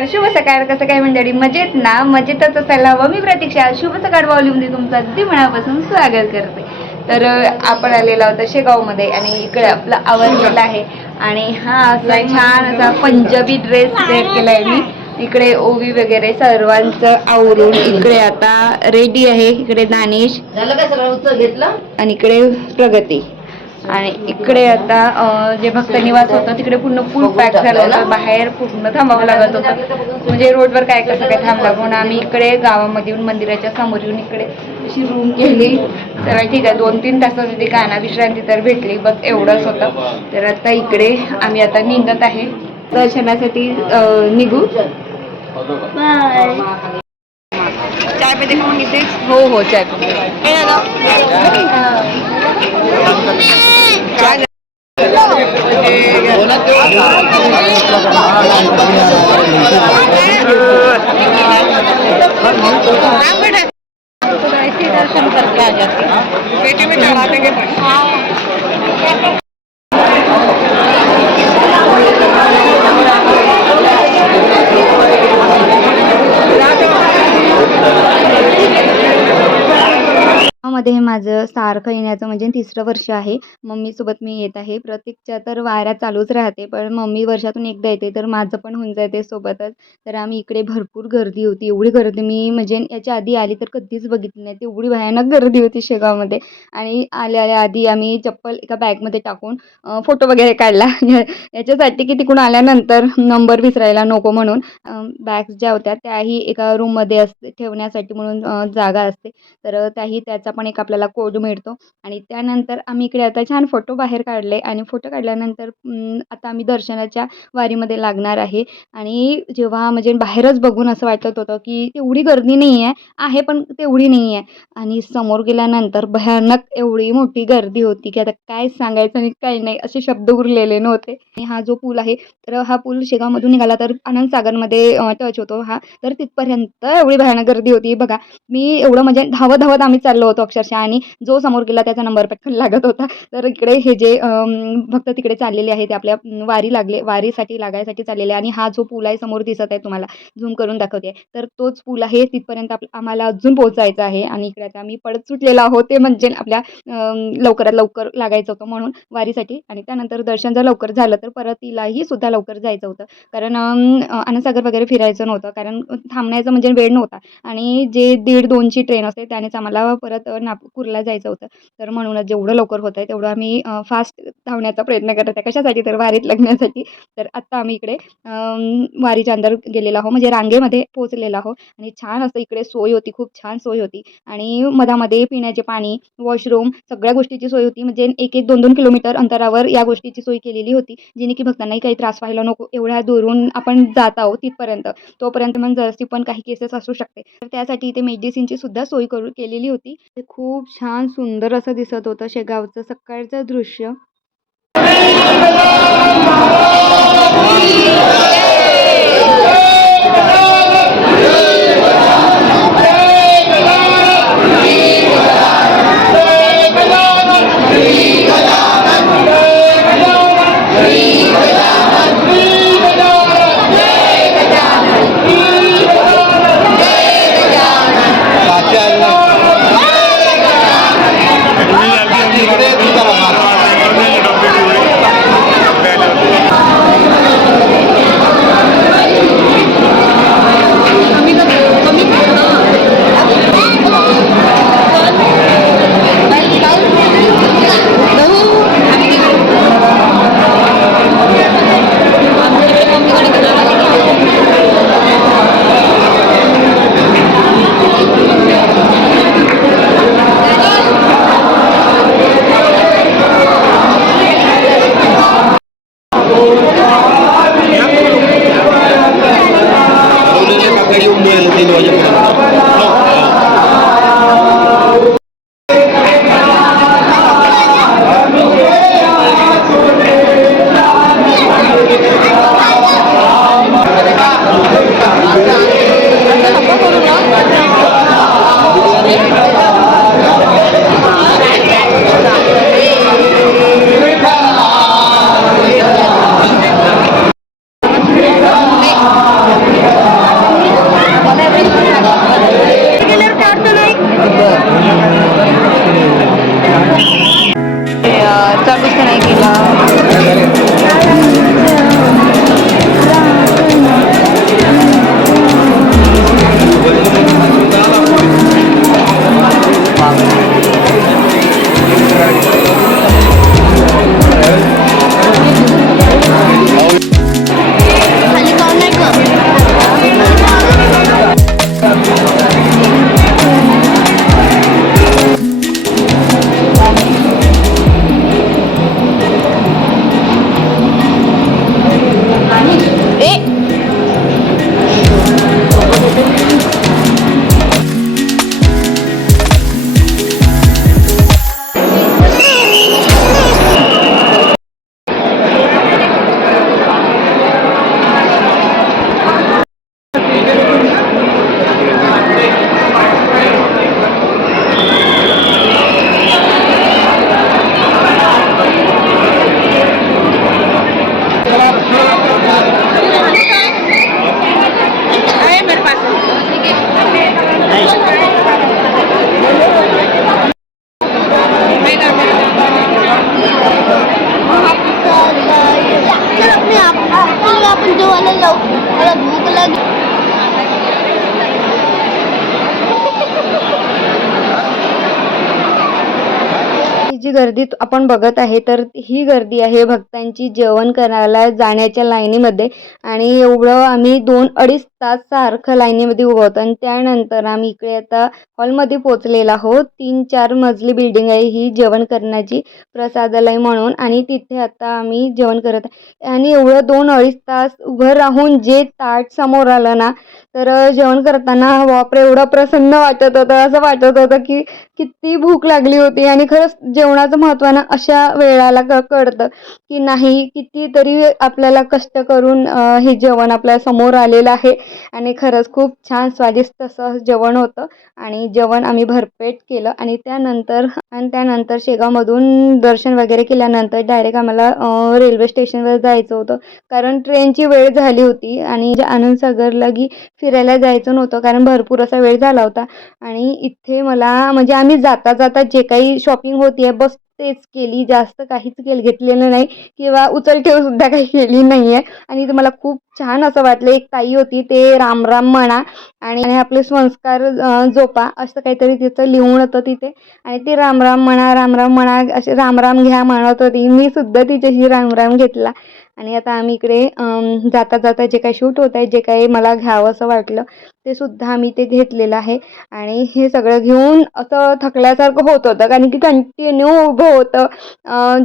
नमस्कार शुभ सकाळ कसं काय मंडळी? मजेत ना? मजेतच असायला हवं. मी प्रतीक्षा शुभ सकाळ वॉल्यूममध्ये तुमचं अगदी मनापासून स्वागत करते. तर आपण आलेलो आहोत शेगावमध्ये आणि इकडे आपला आवडलेला आहे. आणि हा असा छान असा पंजाबी ड्रेस वेअर केला आहे मी. इकडे ओवी वगैरे सर्वांचं आवरून इकडे आता रेडी आहे. इकडे दानेश आणि इकडे प्रगती. आणि इकडे आता जे भक्त निवास होतं तिकडे पूर्ण फुल पॅक झालं होतं. बाहेर पूर्ण थांबावं लागत होतं. म्हणजे रोडवर काय कसं काय थांबलं म्हणून आम्ही इकडे गावामध्ये येऊन मंदिराच्या समोर येऊन इकडे अशी रूम केली. तर ठीक आहे दोन तीन तासाची ती गाणा विश्रांती तर भेटली. बस एवढंच होतं. तर आता इकडे आम्ही आता निघत आहे. दर्शनासाठी निघू. चाय पे देखो इथे हो हो चाय पे दर्शन करके आ जाते पेटी में चढ़ा देंगे। मध्ये हे माझं सारखं येण्याचं म्हणजे तिसरं वर्ष आहे. मम्मीसोबत मी येत आहे. प्रत्येकच्या तर वाऱ्या चालूच राहते पण मम्मी वर्षातून एकदा येते तर माझं पण होऊन जाते सोबतच. तर आम्ही इकडे भरपूर गर्दी होती. एवढी गर्दी मी म्हणजे याच्या आधी आली तर कधीच बघितली नाही. तेवढी भयानक गर्दी होती शेगावमध्ये. आणि आल्या आल्या आधी आम्ही चप्पल एका बॅगमध्ये टाकून फोटो वगैरे काढला. याच्यासाठी की तिकडून आल्यानंतर नंबर विसरायला नको म्हणून बॅग्स ज्या होत्या त्याही एका रूममध्ये असते ठेवण्यासाठी म्हणून जागा असते. तर त्याही त्याचा पण एक आपल्याला कोड मिळतो. आणि त्यानंतर आम्ही इकडे आता छान फोटो बाहेर काढले आणि फोटो काढल्यानंतर आता आम्ही दर्शनाच्या वारीमध्ये लागणार आहे. आणि जेव्हा म्हणजे बाहेरच बघून असं वाटत होतं की तेवढी गर्दी नाही आहे आहे पण तेवढी नाही आहे आणि समोर गेल्यानंतर भयानक एवढी मोठी गर्दी होती की आता काय सांगायचं आणि काय नाही असे शब्द उरलेले नव्हते. आणि हा जो पूल आहे तर हा पूल शेगावमधून निघाला तर आनंद सागरमध्ये टच होतो हा. तर तिथपर्यंत एवढी भयानक गर्दी होती. बघा मी एवढं म्हणजे धावत धावत आम्ही चाललो होतो. अक्षरशः. आणि जो समोर गेला त्याचा नंबर पटकन लागत होता. तर इकडे हे जे भक्त तिकडे चाललेले आहेत ते आपल्या वारी लागले वारीसाठी लागायसाठी चाललेले आणि हा जो पूल आहे समोर दिसत आहे तुम्हाला झूम करून दाखवते. तर तोच पूल आहे तिथपर्यंत आप आम्हाला अजून पोहोचायचं आहे. आणि इकडे आता आम्ही पडत सुटलेलो आहोत ते म्हणजे आपल्या लवकरात लवकर लागायचं होतं म्हणून वारीसाठी. आणि त्यानंतर दर्शन जर लवकर झालं तर परतीलाही सुद्धा लवकर जायचं होतं. कारण अनसागर वगैरे फिरायचं नव्हतं. कारण थांबण्याचं म्हणजे वेळ नव्हता. आणि जे दीड दोनची ट्रेन असते त्यानेच आम्हाला परत नागपूरला जायचं होतं. तर म्हणूनच जेवढं लवकर होतं आहे तेवढं आम्ही फास्ट धावण्याचा प्रयत्न करत आहे कशासाठी? तर वारीत लग्नासाठी. तर आत्ता आम्ही इकडे वारीच्या अंदर गेलेलो आहो म्हणजे रांगेमध्ये पोहोचलेलो आहो आणि छान असं इकडे सोय होती. खूप छान सोय होती. आणि मधामध्ये पिण्याचे पाणी वॉशरूम सगळ्या गोष्टीची सोय होती. म्हणजे एक एक दोन दोन किलोमीटर अंतरावर या गोष्टीची सोय केलेली होती. जेणे की भक्तांनाही काही त्रास व्हायला नको. एवढ्या दुरून आपण जात आहोत तिथपर्यंत. तोपर्यंत मग जरशी पण काही केसेस असू शकते. तर त्यासाठी इथे मेडिसिनची सुद्धा सोय करू केलेली होती. खूप छान सुंदर असं दिसत होतं शेगावचं सकाळचं दृश्य. काय केलं जी गर्दी आपण बघत आहे तर ही गर्दी आहे भक्तांची जेवण करायला जाण्याच्या लाईनीमध्ये. आणि एवढं आम्ही दोन अडीच तास सारखं लाईनीमध्ये उभं होतो. आणि त्यानंतर आम्ही इकडे आता हॉलमध्ये पोचलेलो आहोत. तीन चार मजली बिल्डिंग आहे ही जेवण करण्याची प्रसादालय म्हणून. आणि तिथे आता आम्ही जेवण करत आहे. आणि एवढं दोन अडीच तास उभं राहून जे ताट समोर आलं ना तर जेवण करताना बापरे एवढं प्रसन्न वाटत होतं असं वाटत होतं की किती भूक लागली होती. आणि खरंच जेवणाचं महत्त्व ना अशा वेळाला क कळतं की नाही कितीतरी आपल्याला कष्ट करून हे जेवण आपल्यासमोर आलेलं आहे. आणि खरंच खूप छान स्वादिष्ट असं जेवण होतं. आणि जेवण आम्ही भरपेट केलं. आणि त्यानंतर आणि त्यानंतर शेगावमधून दर्शन वगैरे केल्यानंतर डायरेक्ट आम्हाला रेल्वे स्टेशनवर जायचं होतं. कारण ट्रेनची वेळ झाली होती आणि जे आनंदसागरला की फिरायला जायचं नव्हतं कारण भरपूर असा वेळ झाला होता. आणि इथे मला म्हणजे आम्ही जाता जाता जे काही शॉपिंग होती आहे बस तेच केली जास्त काहीच केलं घेतलेलं नाही किंवा उचल ठेव सुद्धा काही केली नाही आहे आणि ते मला खूप छान असं वाटलं एक ताई होती ते रामराम म्हणा आणि आपले संस्कार जोपा असं काहीतरी तिचं लिहून होतं तिथे. आणि ती राम राम म्हणा राम राम म्हणा असे राम राम घ्या म्हणत होती. मी सुद्धा तिच्याशी राम राम घेतला. आणि आता आम्ही इकडे जाता जाता जे काही शूट होत आहे जे काही मला घ्यावं असं वाटलं ते सुद्धा आम्ही ते घेतलेलं आहे. आणि हे सगळं घेऊन असं थकल्यासारखं होत होतं कारण की कंटिन्यू उभं होतं.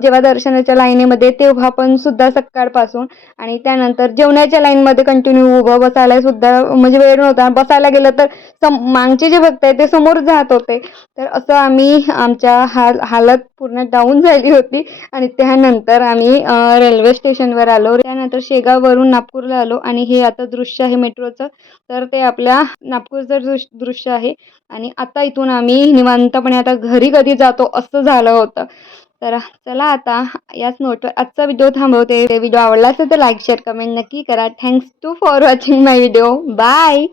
जेव्हा दर्शनाच्या लाईनीमध्ये तेव्हा पण सुद्धा सकाळपासून आणि त्यानंतर जेवणाच्या लाईनमध्ये कंटिन्यू उभं बसायला सुद्धा म्हणजे वेळ नव्हता. बसायला गेलं तर सम मागचे जे भक्त आहे ते समोर जात होते. तर असं आम्ही आमच्या हाल हालत पूर्ण डाऊन झाली होती आणि त्यानंतर आम्ही रेल्वे स्टेशनवर आलो. त्यानंतर शेगाववरून नागपूरला आलो आणि हे आता दृश्य आहे मेट्रोचं तर ते आपलं आपल्या नागपूरचं दृश्य आहे. आणि आता इथून आम्ही निवांतपणे आता घरी कधी जातो असं झालं होतं. तर चला आता याच नोटवर आजचा व्हिडिओ थांबवते. व्हिडिओ आवडला असेल तर लाईक शेअर कमेंट नक्की करा. Thanks to for watching my video bye